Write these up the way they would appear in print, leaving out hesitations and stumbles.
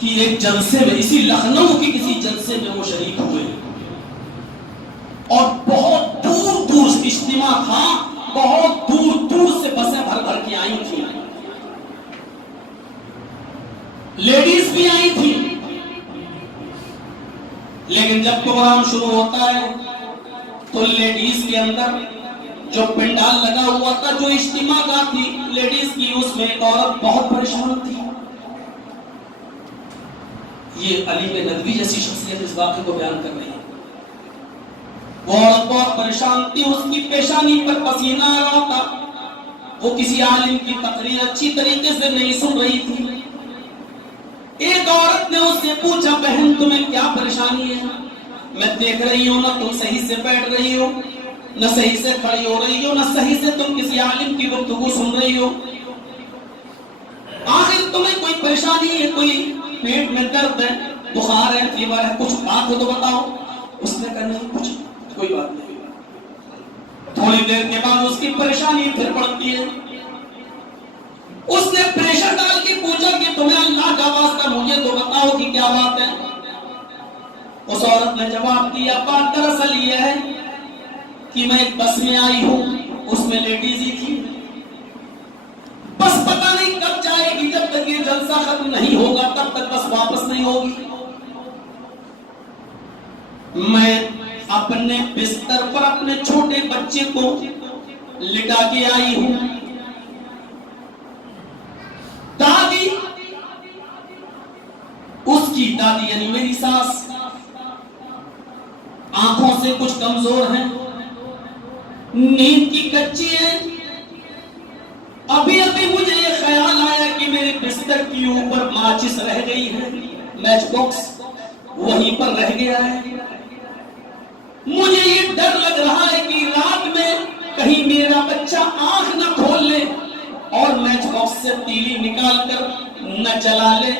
کہ ایک جلسے میں، اسی لکھنؤ کے کسی جلسے میں وہ شریک ہوئے اور بہت دور دور سے اجتماع تھا، بہت دور دور سے بسیں بھر بھر کے آئی تھیں، لیڈیز بھی آئی تھی، لیکن جب پروگرام شروع ہوتا ہے تو لیڈیز کے اندر جو پنڈال لگا ہوا تھا، جو اجتماع کا تھی لیڈیز کی، اس میں ایک عورت بہت پریشان تھی۔ یہ علی بن ندوی جیسی شخصیت اس واقعے کو بیان کر رہی ہے۔ وہ عورت بہت پریشان تھی، اس کی پیشانی پر پسینہ آ رہا تھا، وہ کسی عالم کی تقریر اچھی طریقے سے نہیں سن رہی تھی۔ ایک عورت نے اس سے پوچھا، بہن تمہیں کیا پریشانی ہے؟ میں دیکھ رہی ہوں نہ تم صحیح سے بیٹھ رہی ہو، نہ صحیح سے کھڑی ہو رہی ہو، نہ صحیح سے تم کسی عالم کی گفتگو سن رہی ہو، آخر تمہیں کوئی پریشانی ہے؟ کوئی پیٹ میں درد ہے، بخار ہے، فیور ہے، کچھ بات ہو تو بتاؤ۔ اس نے کہا نہیں کچھ، کوئی بات نہیں۔ تھوڑی دیر کے بعد اس کی پریشانی پھر بڑھتی ہے، اس نے پریشر ڈال کے پوچھا کہ تمہیں اللہ کا واسطہ مجھے تو بتاؤ کہ کیا بات ہے۔ اس عورت نے جواب دیا، بات دراصل یہ ہے کہ میں ایک بس میں آئی ہوں، اس میں لیڈیز ہی تھی، بس پتہ نہیں کب جائے گی، جب تک یہ جلسہ ختم نہیں ہوگا تب تک بس واپس نہیں ہوگی۔ میں اپنے بستر پر اپنے چھوٹے بچے کو لٹا کے آئی ہوں، دادی، اس کی دادی یعنی میری ساس آنکھوں سے کچھ کمزور ہیں، نیند کی کچی ہے، ابھی ابھی مجھے یہ خیال آیا کہ میرے بستر کی اوپر ماچس رہ گئی ہے، میچ باکس وہیں پر رہ گیا ہے، مجھے یہ ڈر لگ رہا ہے کہ رات میں کہیں میرا بچہ آنکھ نہ کھول لے اور میچ باکس سے تیلی نکال کر نہ جلا لے،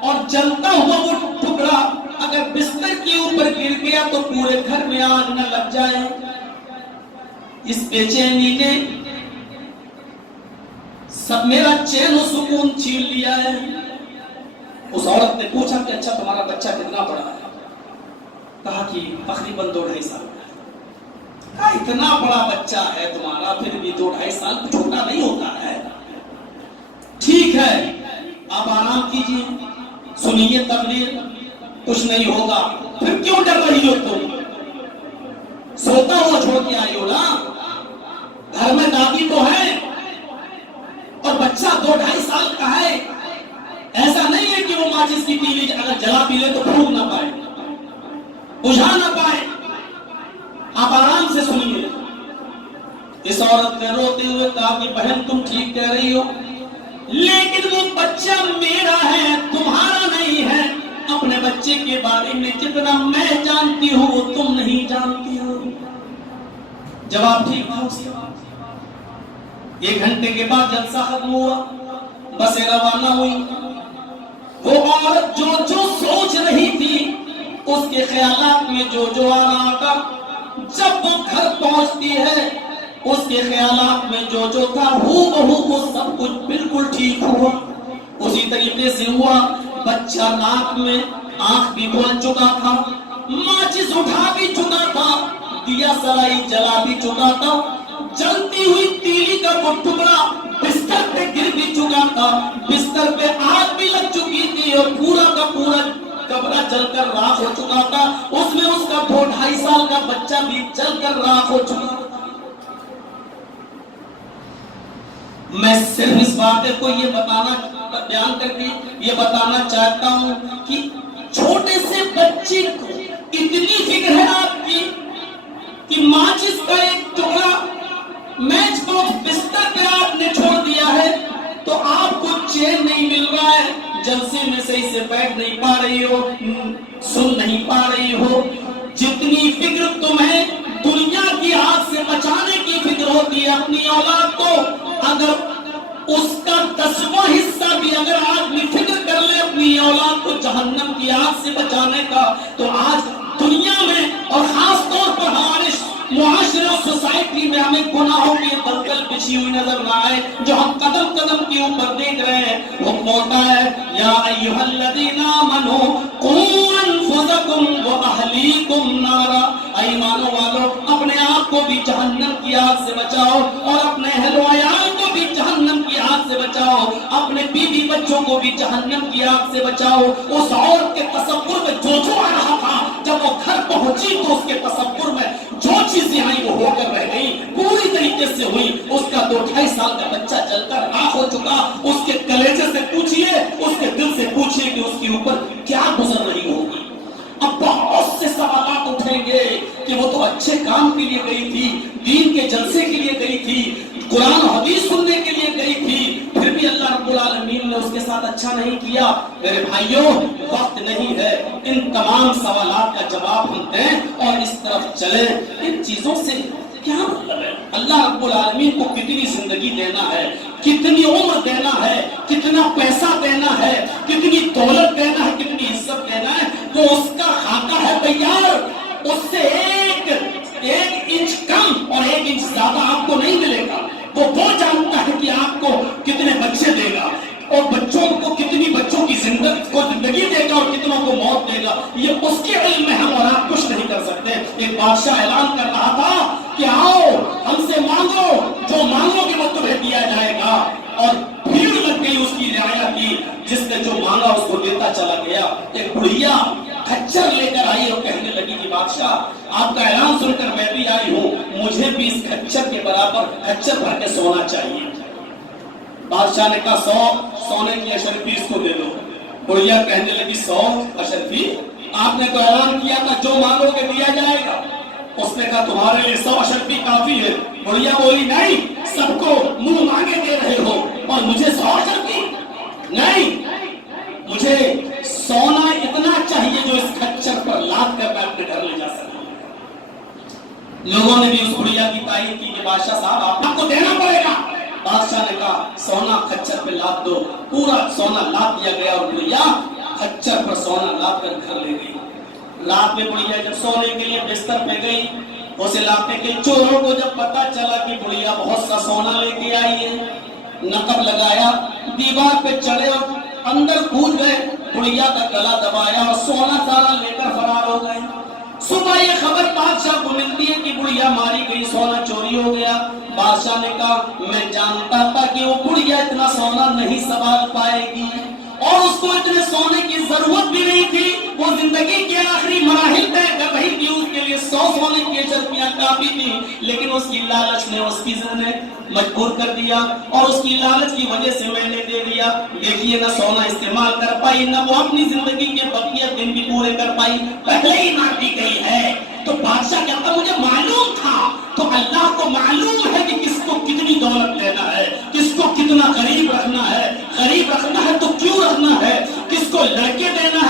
اور جلتا ہوا وہ ٹکڑا اگر بستر کے اوپر گر گیا تو پورے گھر میں آگ نہ لگ جائے۔ اس بے چینی نے سب میرا چین و سکون چھین لیا ہے۔ اس عورت نے پوچھا کہ اچھا تمہارا بچہ کتنا بڑا ہے؟ کہا کہ تقریباً 2-2.5 سال کا۔ کہا اتنا بڑا بچہ ہے تمہارا، پھر بھی 2-2.5 سال چھوٹا نہیں ہوتا ہے۔ ٹھیک ہے آپ آرام کیجیے، سنیے تقریر، کچھ نہیں ہوگا۔ پھر کیوں ڈر رہی ہو تم؟ سوتا ہوا چھوڑ کے آئی ہو نا، گھر میں دادی تو ہے اور بچہ 2-2.5 سال کا ہے، ایسا نہیں ہے کہ وہ ماچس کی تیلی اگر جلا پی لے تو پھونک نہ پائے، بجھا نہ پائے۔ آپ آرام سے سنیے۔ اس عورت نے روتے ہوئے کہا کہ بہن تم ٹھیک کہہ رہی ہو، لیکن وہ بچہ میرا ہے، تمہارا نہیں ہے۔ اپنے بچے کے بارے میں جتنا میں جانتی ہوں وہ تم نہیں جانتی ہو۔ جواب ٹھیک تھا اس کا۔ 1 گھنٹے کے بعد جلسہ ختم ہوا، بسیں روانہ ہوئی۔ وہ عورت جو سوچ رہی تھی، اس کے خیالات میں جو آ رہا تھا، جب وہ گھر پہنچتی ہے اس کے خیالات میں جو تھا ہو وہ سب کچھ بالکل ٹھیک ہوا، اسی طریقے سے ہوا۔ بچہ ناک میں، آنکھ بھی کھول چکا تھا، ماچس اٹھا بھی چکا تھا، دیا سلائی جلا بھی چکا تھا، جلتی ہوئی تیلی کا وہ ٹکڑا بستر پہ گر بھی چکا تھا، بستر پہ آگ بھی لگ چکی تھی اور پورا کا پورا کمرہ جل کر راکھ ہو چکا تھا، اس میں اس کا 2-2.5 سال کا بچہ بھی جل کر راکھ ہو چکا تھا۔ میں صرف اس واقعے کو یہ بیان کر کے یہ بتانا چاہتا ہوں کہ چھوٹے سے بچے کو اتنی فکر ہے آپ کی کہ ماچس کا ایک ٹکڑا میچ باکس بستر پہ آپ نے چھوڑ دیا ہے تو آپ کو چین نہیں مل رہا ہے، جلسے میں صحیح سے بیٹھ نہیں پا رہی ہو، سن نہیں پا رہی ہو۔ جتنی فکر تمہیں دنیا کی آگ سے بچانے کی فکر ہوتی ہے اپنی اولاد کو، اگر اس کا 10واں حصہ بھی اگر آدمی فکر کر لے اپنی اولاد کو جہنم کی آگ سے بچانے کا، تو آج دنیا میں اور خاص طور پر ہمارے معاشرے اور سوسائٹی میں ہمیں گناہوں کی دلدل بچھی ہوئی نظر نہ آئے، جو ہم قدم قدم کے اوپر دیکھ رہے ہیں۔ حکم ہوتا ہے یا ایھا الذین آمنوا قوا انفسکم واہلیکم نارا، ایمانو والو اپنے آپ کو بھی جہنم کی آگ سے بچاؤ اور اپنے اہل و عیال کو بھی جہنم کی آگ سے بچاؤ، اپنے بیوی بچوں کو بھی جہنم کی آگ سے بچاؤ۔ اس عورت کے تصور میں جو آ رہا تھا جب وہ گھر پہنچی تو اس کے تصور میں جو چیزیں آئی وہ ہو کر رہ گئی، پوری طریقے سے ہوئی۔ اس کا 2-2.5 سال کا بچہ جل کر راکھ ہو چکا۔ اس کے کلیجے سے پوچھئے، اس کے دل سے پوچھئے کہ اس کے اوپر کیا گزر رہی ہوگی۔ اب بہت سے سوالات اٹھیں گے کہ وہ تو اچھے کام کے لیے گئی تھی، دین کے جلسے کے لیے گئی تھی، قرآن و حدیث سننے کے لیے گئی تھی، پھر بھی اللہ رب العالمین نے اس کے ساتھ اچھا نہیں کیا۔ میرے بھائیوں، وقت نہیں ہے ان تمام سوالات کا جواب ہم دیں اور اس طرف چلیں۔ ان چیزوں سے کیا مطلب ہے؟ اللہ رب العالمین کو کتنی زندگی دینا ہے، کتنی عمر دینا ہے، کتنا پیسہ دینا ہے، کتنی دولت دینا ہے، کتنی عزت دینا ہے، وہ اس کا خاکہ ہے تیار۔ اس سے ایک انچ کم اور 1 انچ زیادہ آپ کو نہیں ملے گا۔ وہ جانتا ہے کہ آپ کو کتنے بچے دے گا اور بچوں کو کتنی بچوں کی زندگی دے گا اور کتنوں کو موت دے گا، یہ اس کے علم میں ہم اور آپ کچھ نہیں کر سکتے۔ ایک بادشاہ اعلان کر رہا تھا کہ آؤ ہم سے مانگو، جو مانگو گے وہ تمہیں دیا جائے گا، اور بھیڑ لگ گئی اس کی رعایا کی، جس نے جو مانگا اس کو دیتا چلا گیا۔ ایک بڑھیا کچر لے کر آئی اور کہنے لگی کہ بادشاہ آپ کا اعلان سن کر میں بھی آئی ہوں، مجھے بھی اس کچر کے برابر کچر بھر کے سونا چاہیے۔ بادشاہ نے کہا 100 سونے کی اشرفی اس کو دے دو۔ بڑھیا کہنے لگی 100 اشرفی؟ آپ نے تو اعلان کیا تھا جو مانگو گے دیا جائے گا۔ اس نے کہا تمہارے لیے 100 اشرفی کافی ہے۔ بڑھیا بولی نہیں، سب کو منہ مانگے دے رہے ہو اور مجھے 100 اشرفی نہیں، مجھے سونا اتنا چاہیے جو اس کچر پر لاد کر میں اپنے گھر لے جا سکوں۔ لوگوں نے بھی اس بڑھیا کی تعریف کی کہ بادشاہ صاحب آپ کو دینا پڑے گا۔ بادشاہ نے کہا سونا کچر پہ لاد دو۔ پورا سونا لاد دیا گیا اور بڑھیا کچر پر سونا لاد کر گھر لے گئی۔ رات میں بڑھیا جب سونے کے لیے بستر پہ گئی، اس علاقے کے چوروں کو جب پتا چلا کہ بڑھیا بہت سا سونا لے کے آئی ہے، نقب لگایا، دیوار پہ چڑھے اور اندر کود گئے، بڑھیا کا گلا دبایا اور سونا سارا لے کر فرار ہو گئے۔ صبح یہ خبر بادشاہ کو ملتی ہے کہ بڑھیا ماری گئی، سونا چوری ہو گیا۔ بادشاہ نے کہا میں جانتا تھا کہ وہ بڑھیا اتنا سونا نہیں سنبھال پائے گی اور اس کو اتنے سونے کی ضرورت بھی نہیں تھی۔ وہ زندگی کے آخری مراحل طے کر رہی تھی، اس کے لیے 100 سونے کی اشرفیاں کافی تھی، لیکن اس کی لالچ نے اس کی ذہن مجبور کر دیا اور اس کی لالچ کی وجہ سے میں نے دے دیا۔ دیکھیے نہ سونا استعمال کر پائی، نہ وہ اپنی زندگی کے بقیہ دن بھی پورے کر پائی، پہلے ہی مار دی گئی ہے۔ تو بادشاہ کہتا مجھے معلوم تھا، تو اللہ کو معلوم ہے کہ کس کو کتنی دولت دینا ہے، کس کو کتنا غریب رکھنا ہے، غریب رکھنا ہے تو کیوں رکھنا ہے، کس کو لڑکے دینا